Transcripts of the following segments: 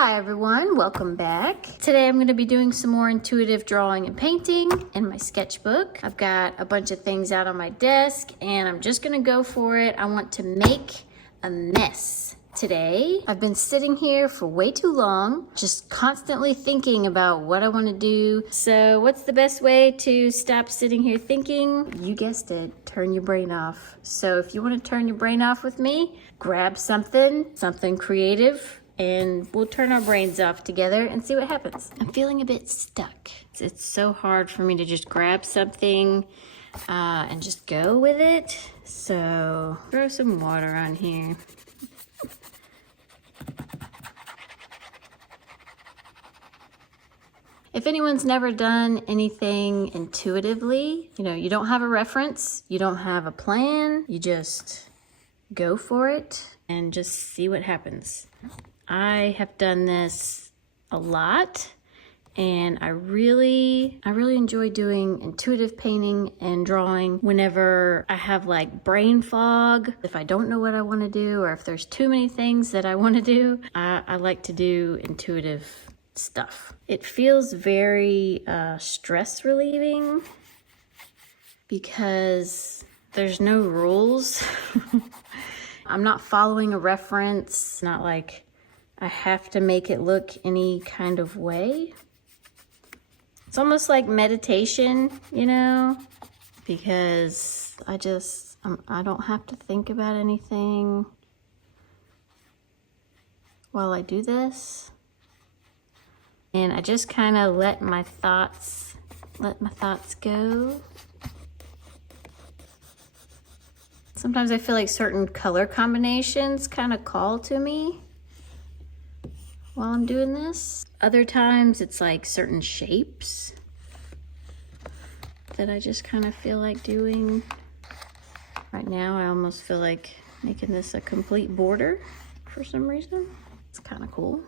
Hi everyone, welcome back. Today I'm going to be doing some more intuitive drawing and painting in my sketchbook. I've got a bunch of things out on my desk and I'm just going to go for it. I want to make a mess today. I've been sitting here for way too long, just constantly thinking about what I want to do. So what's the best way to stop sitting here thinking? You guessed it, turn your brain off. So if you want to turn your brain off with me, grab something creative, and we'll turn our brains off together and see what happens. I'm feeling a bit stuck. It's so hard for me to just grab something and just go with it. So throw some water on here. If anyone's never done anything intuitively, you don't have a reference, you don't have a plan, you just go for it and just see what happens. I have done this a lot and I really enjoy doing intuitive painting and drawing whenever I have like brain fog. If I don't know what I want to do or if there's too many things that I want to do, I like to do intuitive stuff. It feels very stress relieving because there's no rules. I'm not following a reference, not like I have to make it look any kind of way. It's almost like meditation, because I don't have to think about anything while I do this. And I just kind of let my thoughts go. Sometimes I feel like certain color combinations kind of call to me while I'm doing this. Other times it's like certain shapes that I just kind of feel like doing. Right now I almost feel like making this a complete border for some reason. It's kind of cool.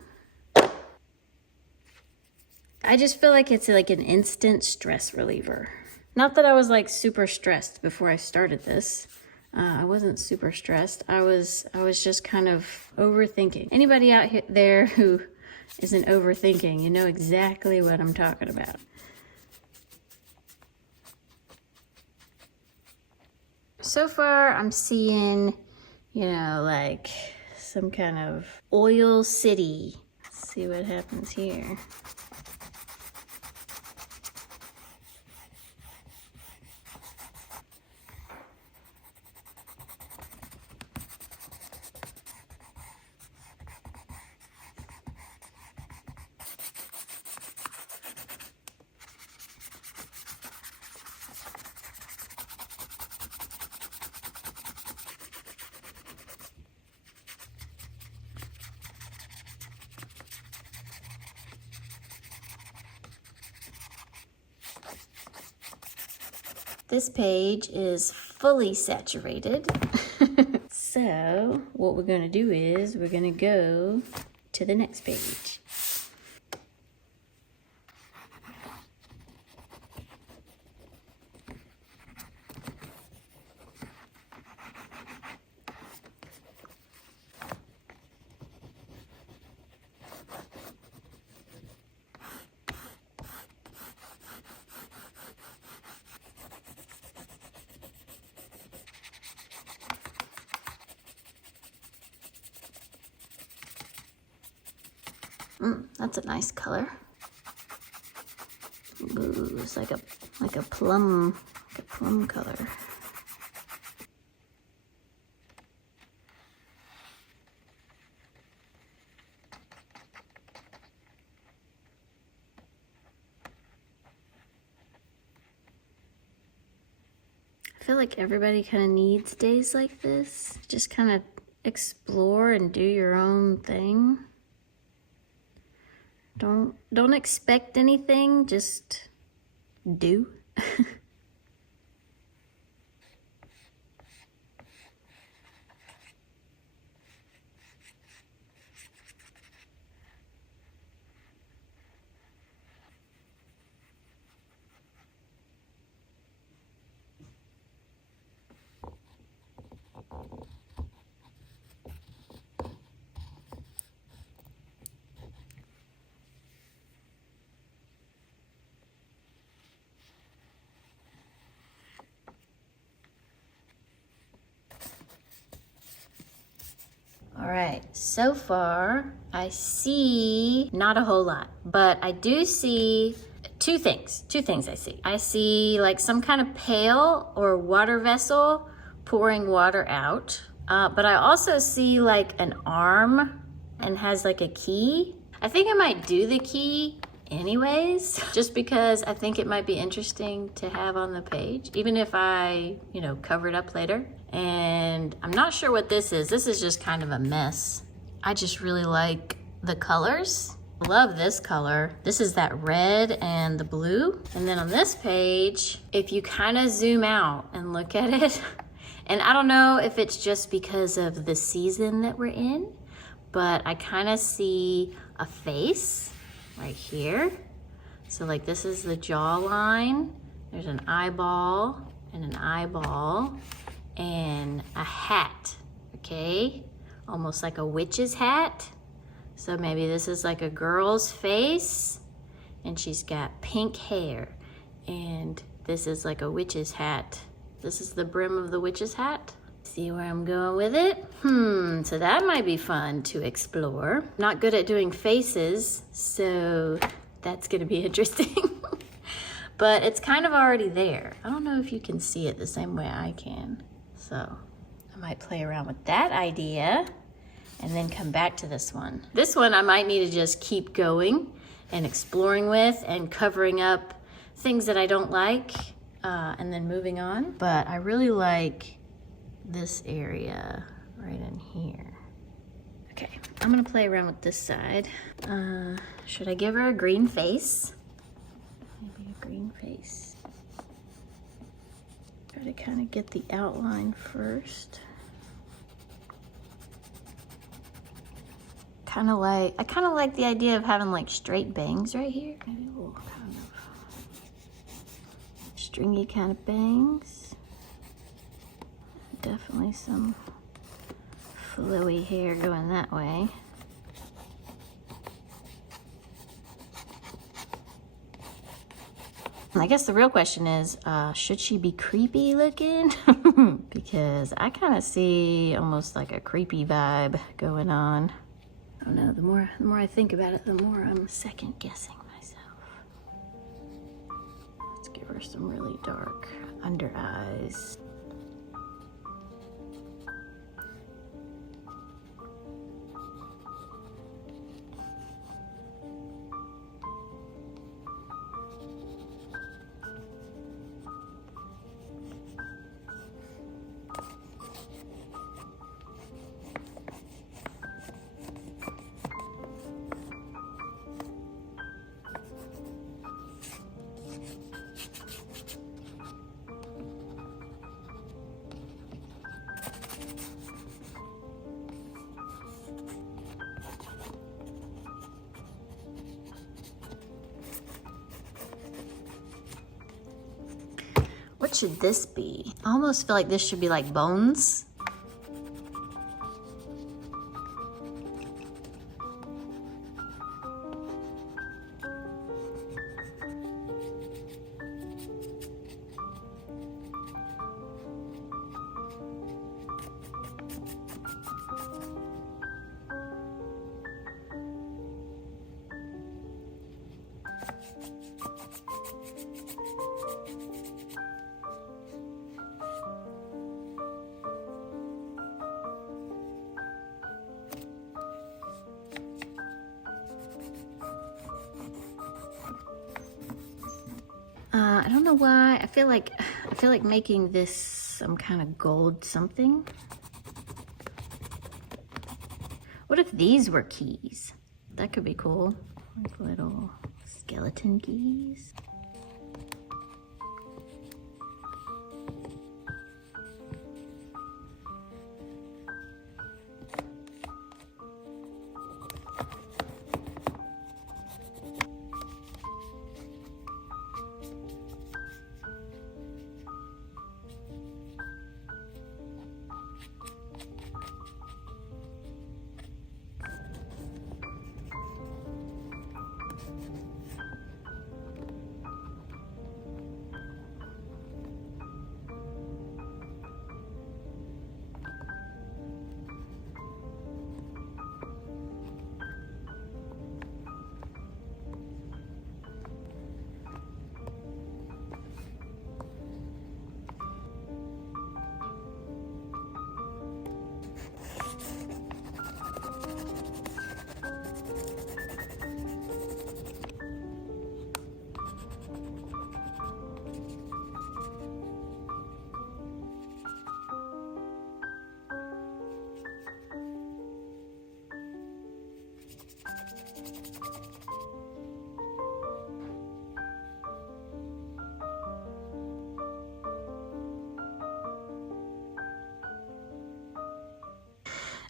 I just feel like it's like an instant stress reliever. Not that I was like super stressed before I started this. I wasn't super stressed. I was just kind of overthinking. Anybody out there who isn't overthinking, you know exactly what I'm talking about. So far, I'm seeing, like some kind of oil city. Let's see what happens here. This page is fully saturated. So what we're gonna do is we're gonna go to the next page. That's a nice color. Ooh, it's like a plum color. I feel like everybody kind of needs days like this. Just kind of explore and do your own thing. Don't expect anything, just do. All right, so far I see not a whole lot, but I do see two things I see. I see like some kind of pail or water vessel pouring water out, but I also see like an arm and has like a key. I think I might do the key anyways, just because I think it might be interesting to have on the page, even if I, cover it up later. And I'm not sure what this is. This is just kind of a mess. I just really like the colors. I love this color. This is that red and the blue. And then on this page, if you kind of zoom out and look at it, and I don't know if it's just because of the season that we're in, but I kind of see a face right here. So like this is the jawline. There's an eyeball and an eyeball and a hat, okay? Almost like a witch's hat. So maybe this is like a girl's face and she's got pink hair, and this is like a witch's hat. This is the brim of the witch's hat. See where I'm going with it? So that might be fun to explore. Not good at doing faces, so that's gonna be interesting. But it's kind of already there. I don't know if you can see it the same way I can. So I might play around with that idea and then come back to this one. This one I might need to just keep going and exploring with and covering up things that I don't like, and then moving on. But I really like this area right in here. Okay, I'm gonna play around with this side. Should I give her a green face? Maybe a green face. Try to kind of get the outline first. I kind of like the idea of having like straight bangs right here. Maybe a little kind of stringy kind of bangs. Definitely some flowy hair going that way. I guess the real question is, should she be creepy looking? Because I kind of see almost like a creepy vibe going on. I don't know, the more I think about it, the more I'm second guessing myself. Let's give her some really dark under eyes. What should this be? I almost feel like this should be like bones. I don't know why. I feel like making this some kind of gold something. What if these were keys? That could be cool. Like little skeleton keys.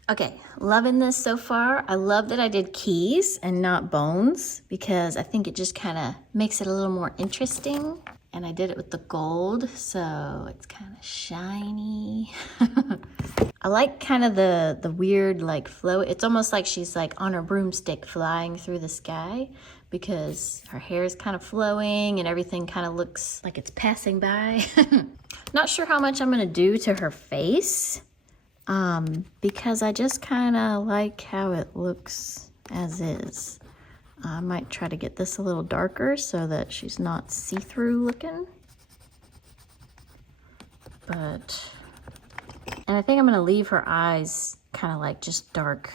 Okay, loving this so far. I love that I did keys and not bones because I think it just kind of makes it a little more interesting. And I did it with the gold, so it's kind of shiny. I like kind of the weird like flow. It's almost like she's like on a broomstick flying through the sky because her hair is kind of flowing and everything kind of looks like it's passing by. Not sure how much I'm gonna do to her face. Because I just kind of like how it looks as is. I might try to get this a little darker so that she's not see-through looking. And I think I'm gonna leave her eyes kind of like just dark.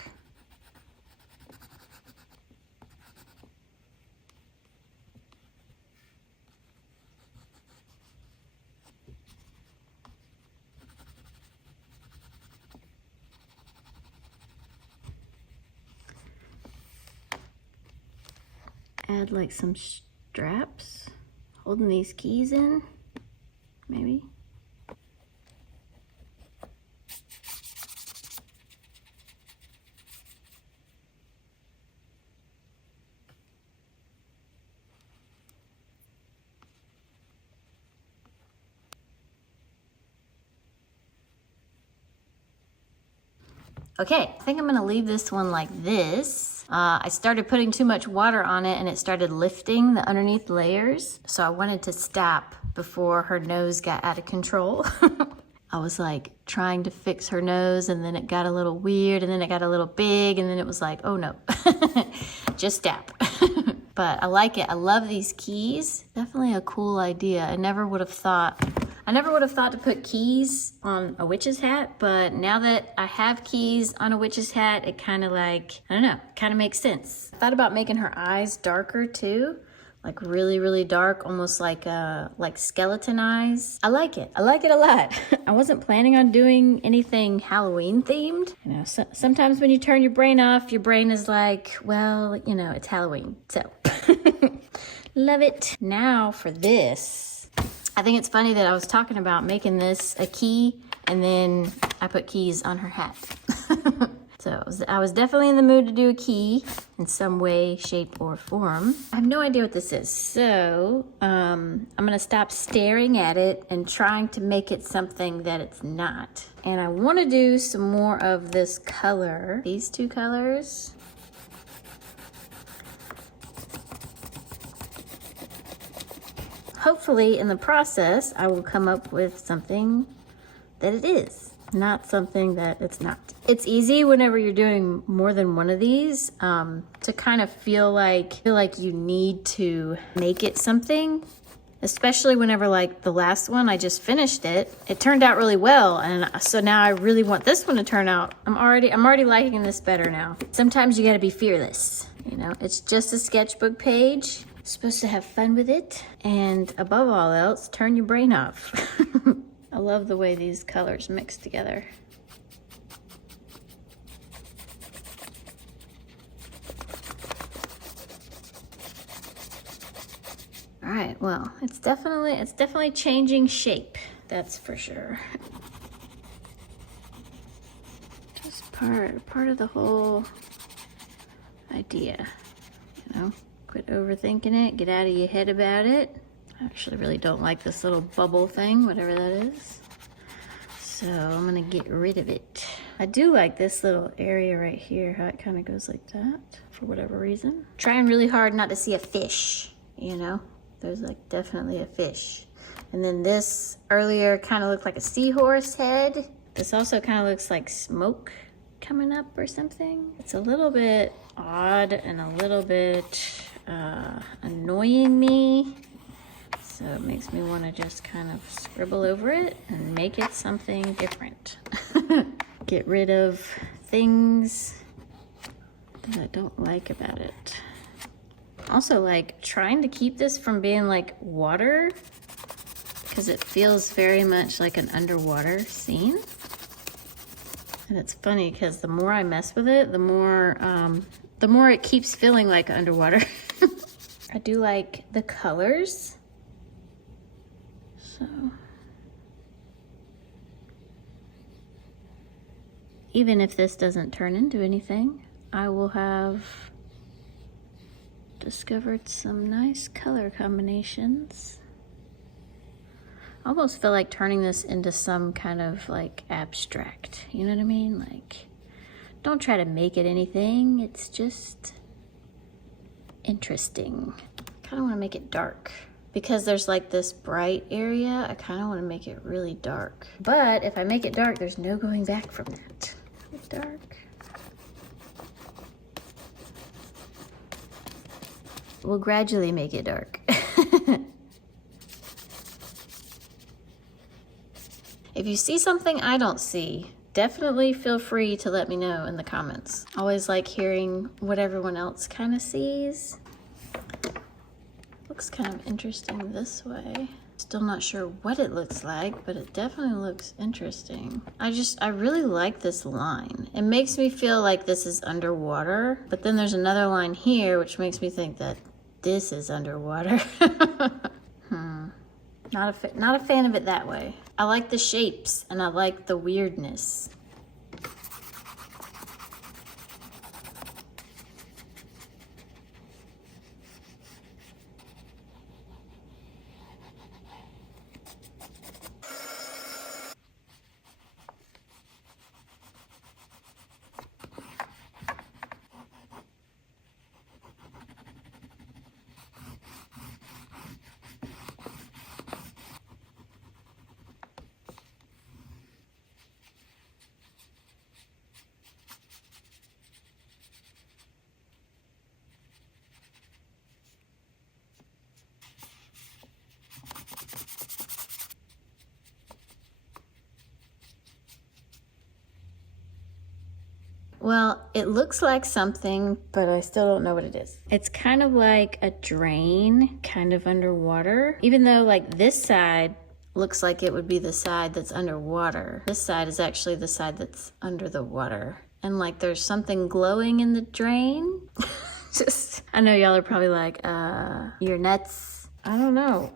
Add like some straps holding these keys in, maybe. Okay, I think I'm gonna leave this one like this. I started putting too much water on it and it started lifting the underneath layers. So I wanted to stop before her nose got out of control. I was like trying to fix her nose and then it got a little weird and then it got a little big and then it was like, oh no, just stop. But I like it. I love these keys. Definitely a cool idea. I never would have thought to put keys on a witch's hat, but now that I have keys on a witch's hat, it kind of like, I don't know, kind of makes sense. I thought about making her eyes darker too, like really, really dark, almost like skeleton eyes. I like it. I like it a lot. I wasn't planning on doing anything Halloween themed. You know, sometimes when you turn your brain off, your brain is like, well, you know, it's Halloween, so. Love it. Now for this. I think it's funny that I was talking about making this a key and then I put keys on her hat. So I was definitely in the mood to do a key in some way, shape, or form. I have no idea what this is. So I'm gonna stop staring at it and trying to make it something that it's not. And I wanna do some more of this color, these two colors. Hopefully in the process, I will come up with something that it is, not something that it's not. It's easy whenever you're doing more than one of these to kind of feel like you need to make it something, especially whenever like the last one, I just finished it. It turned out really well. And so now I really want this one to turn out. I'm already liking this better now. Sometimes you gotta be fearless, you know, it's just a sketchbook page. Supposed to have fun with it, and above all else, turn your brain off. I love the way these colors mix together. All right, well, it's definitely changing shape, that's for sure. Just part of the whole idea, you know? Quit overthinking it, get out of your head about it. I actually really don't like this little bubble thing, whatever that is. So I'm gonna get rid of it. I do like this little area right here, how it kind of goes like that, for whatever reason. Trying really hard not to see a fish, you know? There's like definitely a fish. And then this earlier kind of looked like a seahorse head. This also kind of looks like smoke coming up or something. It's a little bit odd and a little bit annoying me. So it makes me want to just kind of scribble over it and make it something different. Get rid of things that I don't like about it. Also, like, trying to keep this from being like water, because it feels very much like an underwater scene. And it's funny because the more I mess with it, the more the more it keeps feeling like underwater. I do like the colors. So even if this doesn't turn into anything, I will have discovered some nice color combinations. I almost feel like turning this into some kind of like abstract, you know what I mean? Like, don't try to make it anything, it's just interesting. I kind of want to make it dark. Because there's like this bright area, I kind of want to make it really dark. But if I make it dark, there's no going back from that. Dark. We'll gradually make it dark. If you see something I don't see, definitely feel free to let me know in the comments. Always like hearing what everyone else kind of sees. Looks kind of interesting this way. Still not sure what it looks like, but it definitely looks interesting. I really like this line. It makes me feel like this is underwater, but then there's another line here which makes me think that this is underwater. Not a fan of it that way. I like the shapes and I like the weirdness. Well, it looks like something, but I still don't know what it is. It's kind of like a drain, kind of underwater. Even though like this side looks like it would be the side that's underwater. This side is actually the side that's under the water. And like there's something glowing in the drain. I know y'all are probably like, you're nuts. I don't know.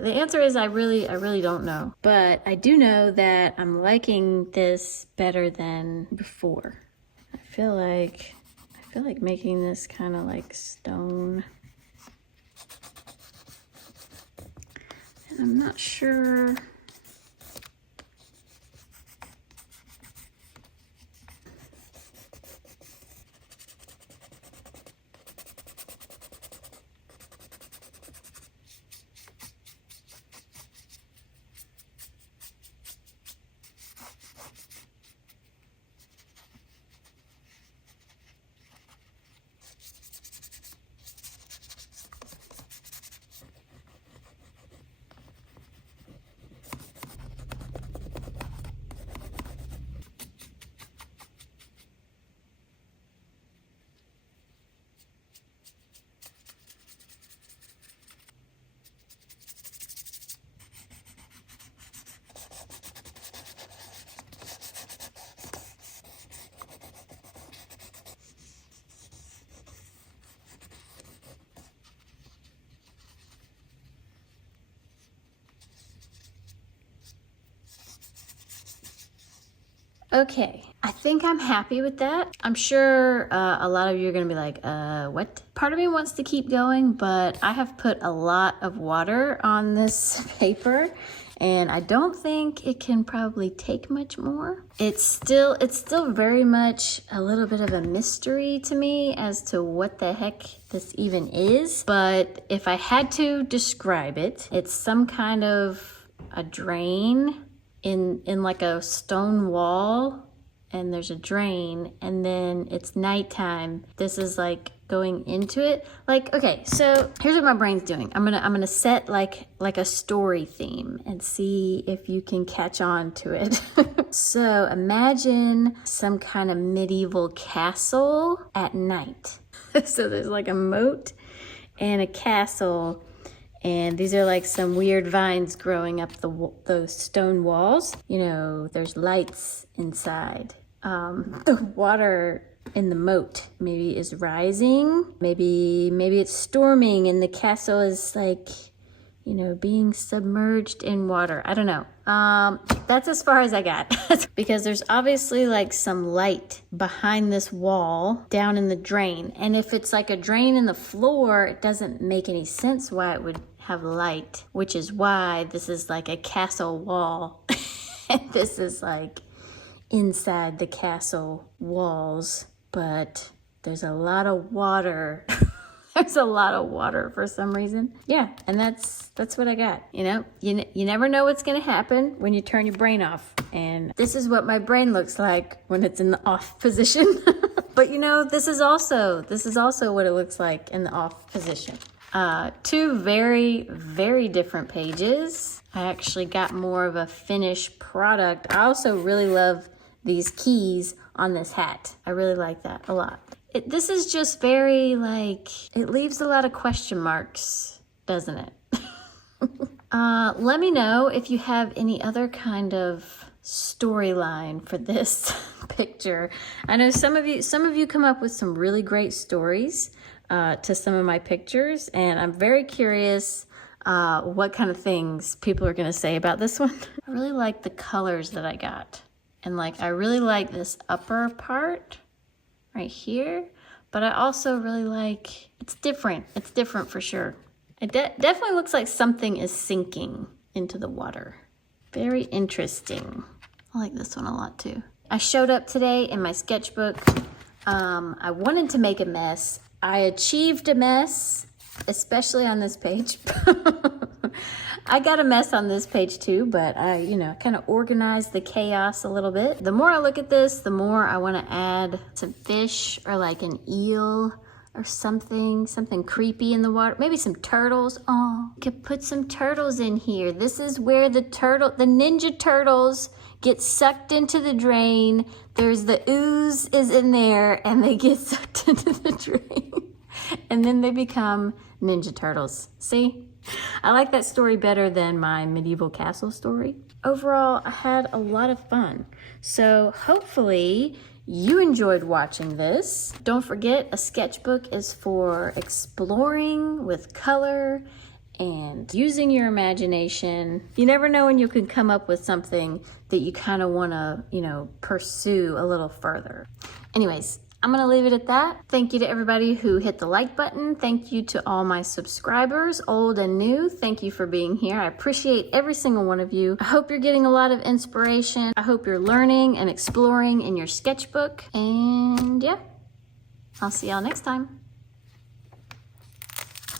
The answer is I really don't know. But I do know that I'm liking this better than before. I feel like making this kind of like stone. And I'm not sure. Okay, I think I'm happy with that. I'm sure a lot of you are gonna be like, what? Part of me wants to keep going, but I have put a lot of water on this paper and I don't think it can probably take much more. It's still very much a little bit of a mystery to me as to what the heck this even is. But if I had to describe it, it's some kind of a drain in like a stone wall, and there's a drain, and then it's nighttime. This is like going into it. Like, okay, so here's what my brain's doing. I'm gonna set like a story theme and see if you can catch on to it. So imagine some kind of medieval castle at night. So there's like a moat and a castle, and these are like some weird vines growing up those stone walls. You know, there's lights inside. The water in the moat maybe is rising. Maybe it's storming and the castle is like, you know, being submerged in water. I don't know. That's as far as I got. Because there's obviously like some light behind this wall down in the drain. And if it's like a drain in the floor, it doesn't make any sense why it would have light, which is why this is like a castle wall. And this is like inside the castle walls, but there's a lot of water. There's a lot of water for some reason. Yeah, and that's what I got. You know, you never know what's gonna happen when you turn your brain off. And this is what my brain looks like when it's in the off position. But you know, this is also what it looks like in the off position. Two very, very different pages. I actually got more of a finished product. I also really love these keys on this hat. I really like that a lot. This is just very like, it leaves a lot of question marks, doesn't it? Let me know if you have any other kind of storyline for this picture. I know some of you come up with some really great stories to some of my pictures, and I'm very curious what kind of things people are gonna say about this one. I really like the colors that I got. And like, I really like this upper part right here, but I also really like, it's different. It's different for sure. It definitely looks like something is sinking into the water. Very interesting. I like this one a lot too. I showed up today in my sketchbook. I wanted to make a mess. I achieved a mess, especially on this page. I got a mess on this page too, but I, you know, kind of organized the chaos a little bit. The more I look at this, the more I want to add some fish or like an eel or something creepy in the water. Maybe some turtles. Oh, could put some turtles in here. This is where the Ninja Turtles get sucked into the drain. There's the ooze is in there and they get sucked into the drain. And then they become Ninja Turtles. See? I like that story better than my medieval castle story. Overall, I had a lot of fun. So hopefully you enjoyed watching this. Don't forget, a sketchbook is for exploring with color and using your imagination. You never know when you can come up with something that you kind of want to, you know, pursue a little further. Anyways, I'm gonna leave it at that. Thank you to everybody who hit the like button. Thank you to all my subscribers, old and new. Thank you for being here. I appreciate every single one of you. I hope you're getting a lot of inspiration. I hope you're learning and exploring in your sketchbook. And yeah, I'll see y'all next time.